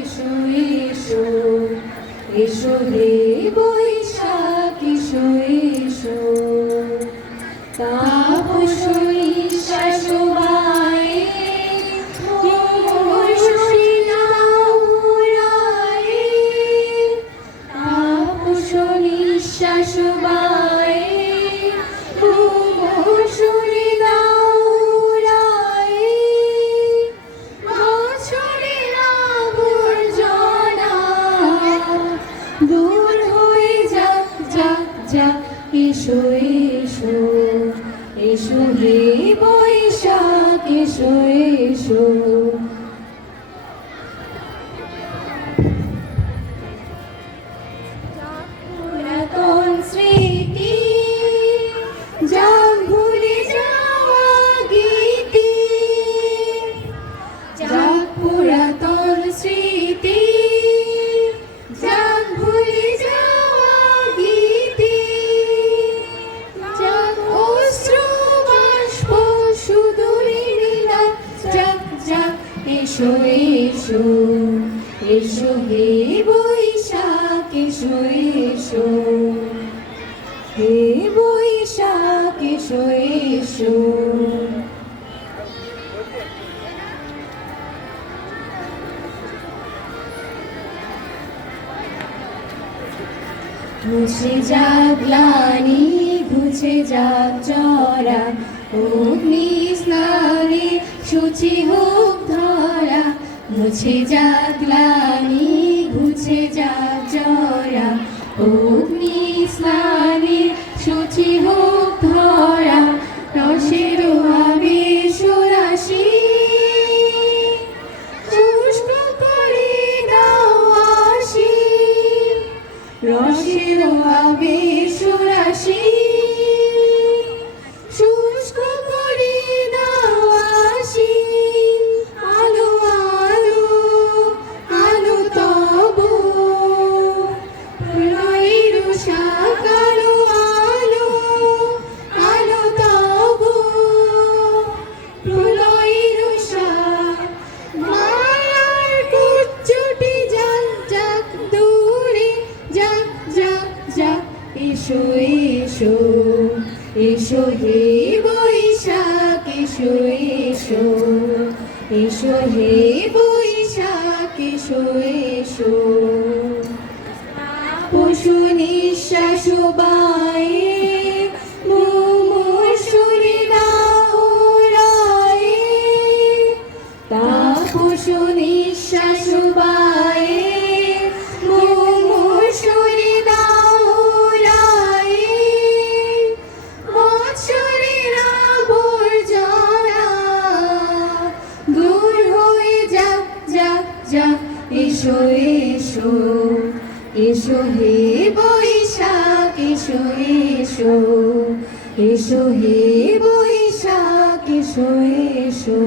এসো এসো এসো হে বৈশাখ এসো এসো তাপস নিঃশ্বাস বায়ে মোর শরীরা উড়ায়ে তাপস নিঃশ্বাস বায়ে মোর শরীরা উড়ায়ে বছরের আবর্জনা দূর হয়ে যাক যাক যাক এসো এসো এসো হে বৈশাখ এসো এসো পুরাতন স্মৃতি যাক ভুলে যাওয়া গীতি যাক পুরাতন স্মৃতি যাক ভুলে যাওয়া গীতি যাক অশ্রু বাষ্প সুদূরে নীলা যাক যাক এসো এসো এসো হে বৈশাখ এসো এসো হে বৈশাখ এসো এসো মুছে যাক গ্লানি ঘুছে যাক জরা অগ্নি স্নানে শুচি হোক ধরা মুছে যাক গ্লানি ঘুছে যাক জরা অগ্নি স্নানে শুচি হোক ধরা রসের আবেশ রাশি শুষ্ক করে দাও আসি রসের আবেশ রাশি শুষ্ক করে দাও আসি আলো আলো আলো তব প্রলয়ের সাকালো আলো আলো তব প্রলয়ের মায়ার কুচ্ছুটি যাক যাক দূরে যাক যাক যাক এসো এসো এসো হে বৈশাখ এসো এসো এসো হে বৈশাখ এসো এসো পশু নিঃশ্বাস বায়ে মোর শরীরা উড়ায়ে তাপস নিঃশ্বাস বায়ে মোর শরীরা উড়ায়ে বছরের আবর্জনা দূর হয়ে যাক যাক যাক এসো এসো এসো হে বৈশাখ এসো এসো এসো হে বৈশাখ এসো এসো